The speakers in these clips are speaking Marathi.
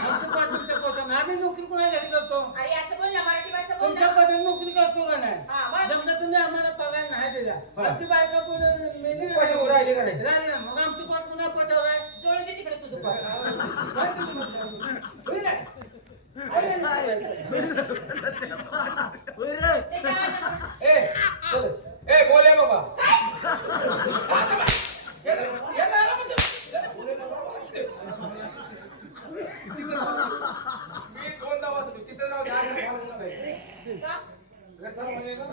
आम्ही नोकरी कोणा घरी करतो अरे असं बोल ना मराठी भाषा बोल तुमच्या ना पद्धतीने नोकरी करतो का नाही हा. समजा तुम्ही आम्हाला पगार नाही दिला हा. आमची बायका पुढे मेली ना. पैसे उभं राहिले का नाही? राहिले ना. मग आमचं पाठ पुन्हा पोटावर जोडू दे तिकडे तुझं पाय. ते काय वाजत? ए बोल. ए बोले बाबा ये ना, म्हणजे. बोले बाबा. मी दोनदा वाचलो तिथे राहू दे, आज मला बोलणं नाही. का? घर चालू म्हणजे ना.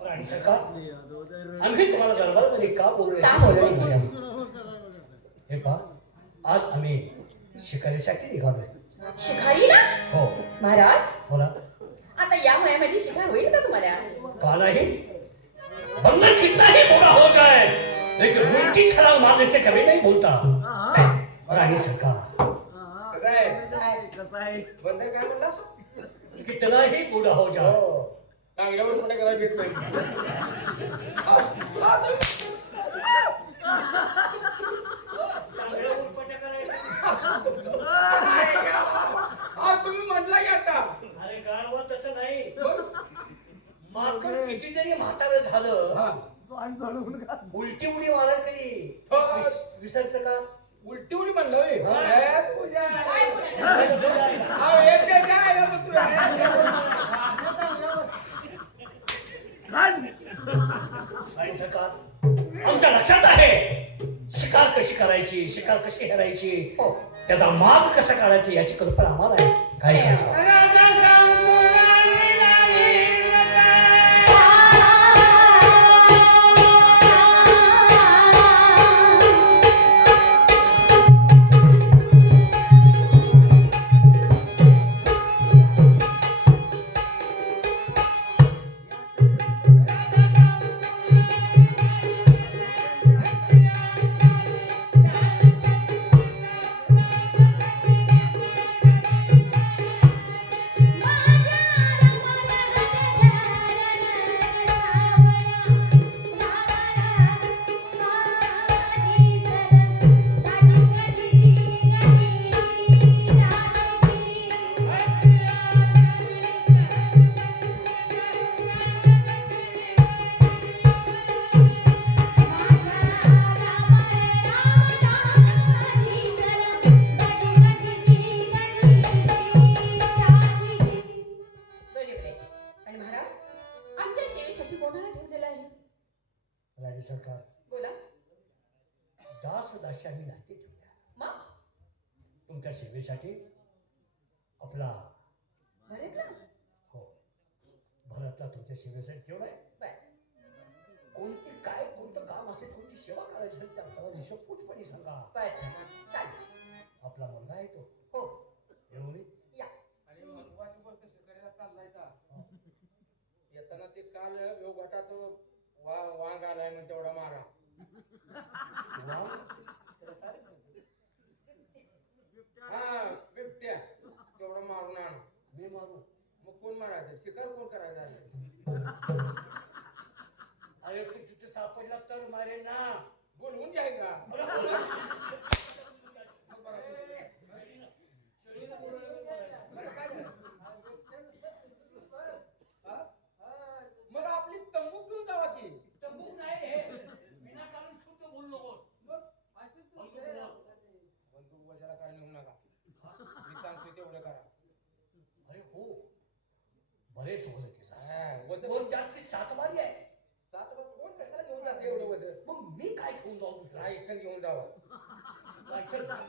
राणी सरकार दरबारमध्ये का आहे? हे पहा आज आम्ही शिकारीसाठी निघालोय. शिकारी ना? हो. महाराज? बोला आता या वयामध्ये शिकार होईल का तुम्हाला? का नाही बंधन कितना ही बड़ा हो जाए लेकिन उल्टी छलांग मारने से कभी नहीं बोलता. राणी सरकार. कसं आहे? काय? बंद काय म्हणला कितना ही बूढ़ा हो. जाए टांगड्यावर कुठे करायला येत नाही तुम्ही- तुम्ही म्हटला की आता. अरे गाढवा तसं नाही? माकड किती जरी म्हातारं झालं. हा. उलटी उडी कधी? हो. विस- विसरतं का? उलटी उडी म्हणलं होय. हा. ए, पूजा. काय बोलायचं? अहो, एक ते काय आहे मग तुला? आणि सरकार आमच्या लक्षात आहे. शिकार कशी करायची शिकार कशी हेरायची? हो. त्याचा माग कसा काढायचा याची कल्पना आम्हाला आहे. काय सरकार बोला. दास दास्यांनी नाते ठेवल्या. मग? तुमच्या सेवेसाठी आपला भरतला? हो. भरतला तुमच्या सेवेसाठी ठेवलाय. बर. कोणती काय कोणतं काम असेल कोणती सेवा करायची असेल तर आपल्याला निशपूटपणे सांगा. बर चालेल. आपला मुलगा आहे तो. हो. येऊन या. आणि महत्वाची गोष्ट शिकारीला चाललायचा येताना ते काल योगटात वा वांग आलाय म्हणून तेवढा मारा. हा बिबट्या. तेवढा मारून आणा. मी मारू? मग कोण मारायचं? शिकार कोण करायचा असेल अरे तू तिथे सापडला तर मारेन ना. बोलवून घ्यायचा. acuerdas,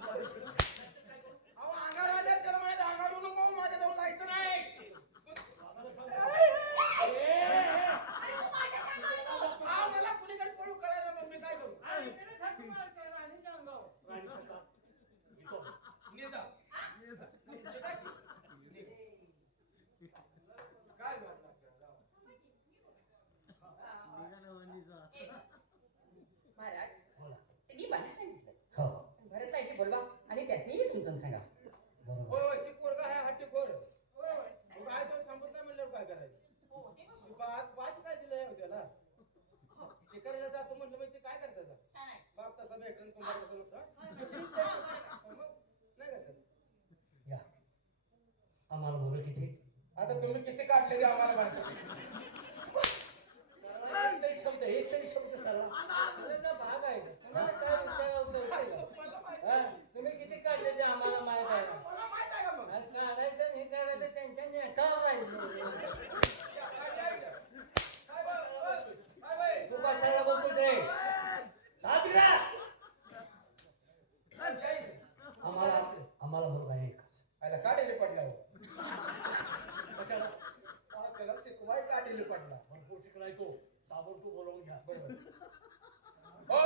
हो.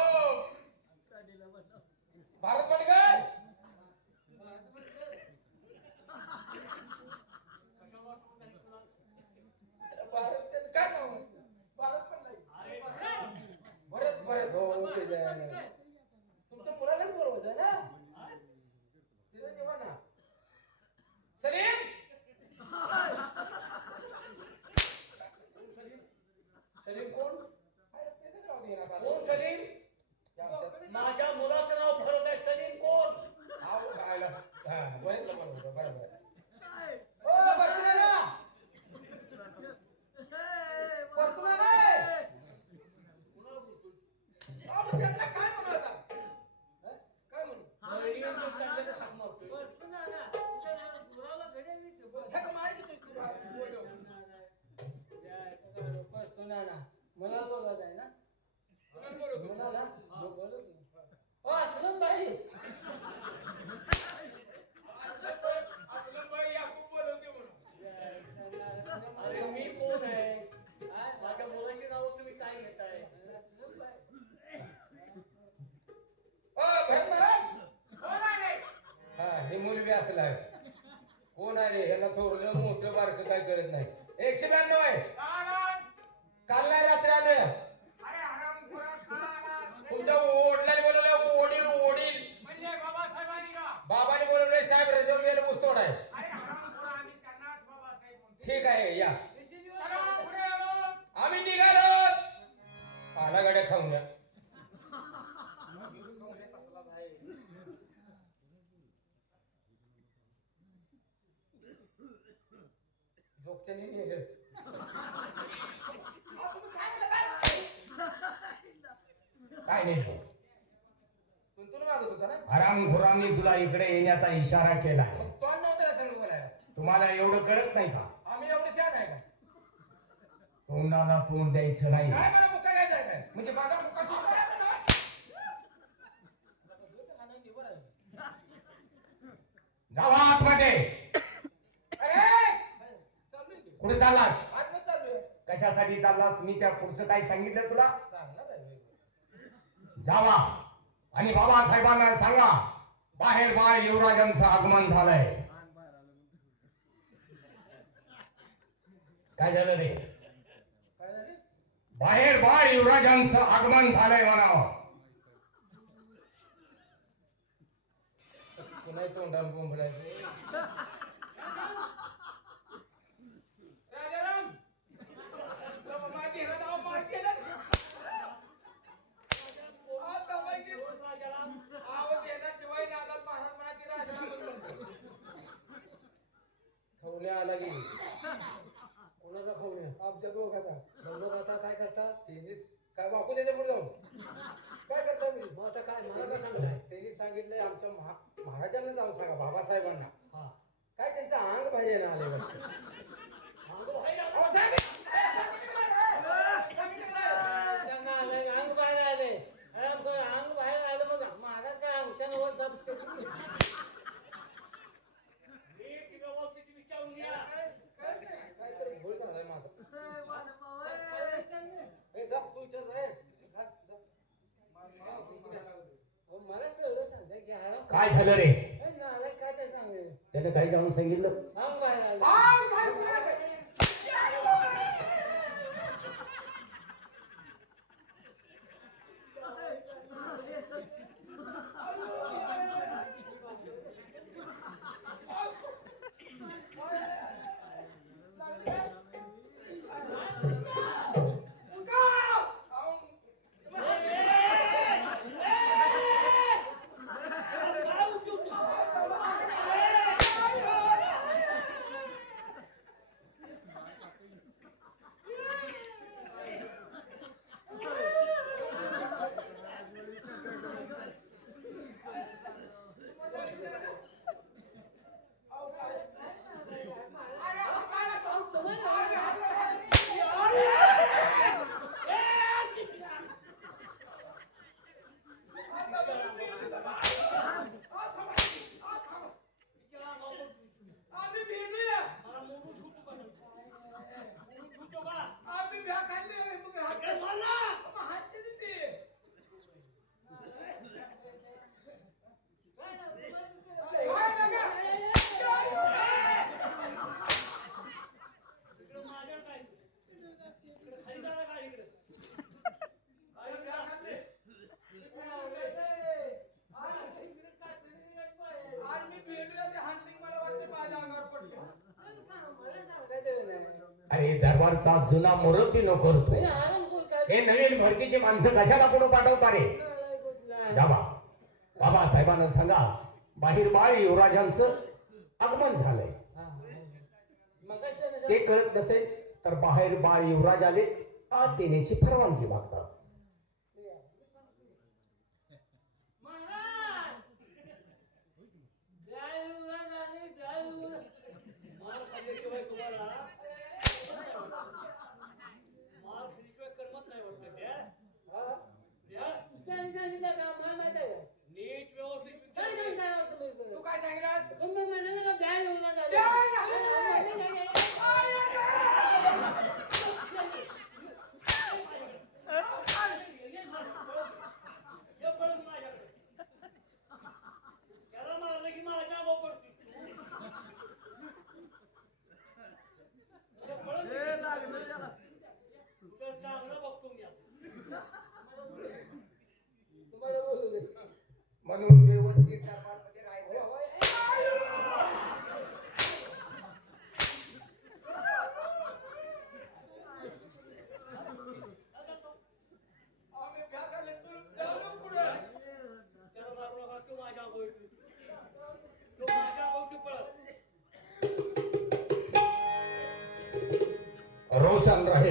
भारत पाटील भारत काय नाव? भारत पण नाही. भरत भरत. हो ते तुमच्या मुलालाच बरोबर आहे ना? जेव्हा ना. सलीम! सलीम कोण? मला बोलवत आहे ना. ओ असलं. अरे मी कोण आहे? माझ्या मुलाची नावं तुम्ही काय घेताय? ओ, भरत महाराज. कोण आहे? हा हे मुलगी असलं आहे. कोण आहे रे? ह्याला थोरलं मोठं बारकं काय कळत नाही. एकशे ब्याण्णव आहे. काल नाही रात्री आलोय तुमच्या ओढल्याने बोलवलं ओढील ओढील म्हणजे बाबासाहेबांनी का बाबाने बोलवलंय साहेब रजवलेलं ऊसतोड आहे अरे हरामखोर आम्ही त्यांनाच बाबासाहेब म्हणतो. ठीक आहे या. आम्ही निघालोच. गाड्या खाऊन या. नेलं काय नाही तुंतून मागत होता ना? हराम खुरांनी तुला इकडे येण्याचा इशारा केला. तो नव्हता बोलायला? तुम्हाला एवढं कळत नाही का आम्ही एवढे छान आहे का तोंडाला तोंड द्यायचं नाही. काय मला मुका काय जायचं? म्हणजे माझा मुका तू करायचा ना. आनंदी बरं आहे. जावा आतमध्ये. अरे. कुठे चाललास? कशासाठी चाललास? मी त्या पुढचं काय सांगितलं तुला? सांगणार आहे वेगळं. जावा. आणि बाबासाहेबांना सांगा बाहेर बाळ युवराजांचं आगमन झालंय. काय झालं रे? बाहेर बाळ युवराजांचं आगमन झालंय म्हणावं पुन्हा तोंडाला आहे. खवल्या आला की. कोणाचा खाऊन आमच्या दोघाचा. दोघं आता काय करता त्यांनीच काय वाकू त्याच्या पुढे जाऊन. काय करता मी मग आता काय? मला काय सांगताय? त्यांनी सांगितलंय आमच्या महा- महाराजांना जाऊन सांगा बाबासाहेबांना. हा. काय त्यांचं अंग बाहेर येणं आले बघ मागं बाहेर आला. अहो, सांगितलं. सांगितलं काय? त्यांना आलं, अंग बाहेर आले आराम कर अंग बाहेर आलं बघा महाराज काय अंगठ्यानं वर दाबते. मी तिला व्यवस्थित विचारून घ्या काहीतरी भूल झालाय माझा काय काय ए, जा, तू इथं जा, ए. जा, जा. हो, मलाच एवढं सांगताय की आराम काय झालं रे? त्यानं काय जाऊन सांगितलं. दरबारचा जुना मुरब्बी नको करतो. हे नवीन भरतीची माणसं कशाला पुढे पाठवता रे? जावा. बाबासाहेबांना सांगा बाहेर बाळ युवराजांचं आगमन झालंय. ते कळत नसेल तर बाहेर बाळ युवराज आले आत येण्याची परवानगी मागतात महाराज! जय युवराज आले, जय युवराज. मार खाल्ल्याशिवाय तुम्हाला मार खाल्ल्याशिवाय करमत नाही वाटतं द्या हा? द्या त्यांनी सांगितलं का? मला माहीत आहे का? नीट व्यवस्थित काय विचार सांगताय हो तुम्ही इकडे? तू काय सांगितलं तुम्ही म्हणाले ना जय युवराज आले. जय आले. नाही,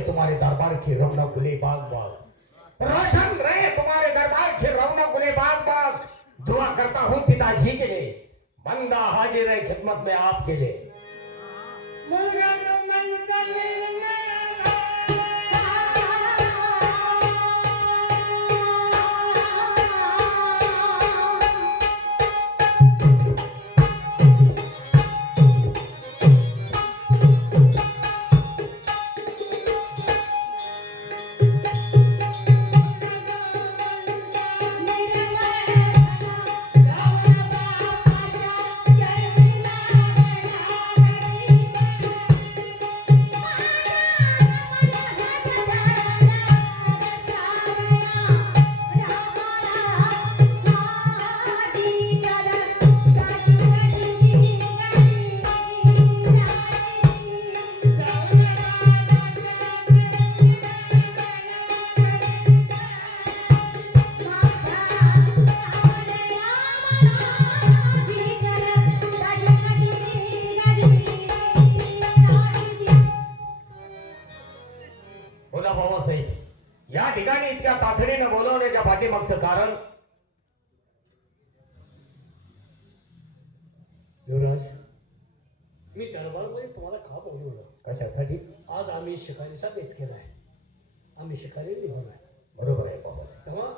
तुम्हारे दरबार की रौनक गुले बाग बाग। रोशन रहे तुम्हारे दरबार की रौनक गुले बाग बाग। दुआ करता हूँ पिताजी के लिए। बंदा हाजिर है खिदमत में आपके लिए। पाठीमागचं कारण? युवराज. मी दरबारमध्ये तुम्हाला का बोलवलं कशासाठी? आज आम्ही शिकारीचा बेत केलाय आम्ही शिकारी निघालोय बरोबर आहे बाबासाहेब तेव्हा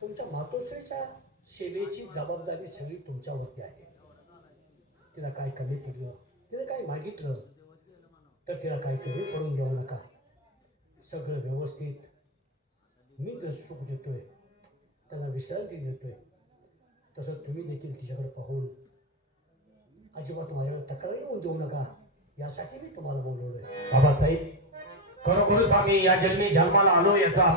तुमच्या मातोश्रीच्या सेवेची जबाबदारी सगळी तुमच्यावरती आहे. तिला काय कमी पडलं? तिला काय मागितलं? तर तिला काय कमी पडून देऊ नका. सगळं व्यवस्थित. मी जर सुख देतोय. त्यांना विश्रांती देतोय. तसं तुम्ही देखील तिच्याकडे पाहून अजिबात माझ्यावर तक्रार येऊन देऊ नका. यासाठी मी तुम्हाला बोलवलंय. बाबासाहेब खरोखरच आम्ही या जन्मी जन्माला आलो याचा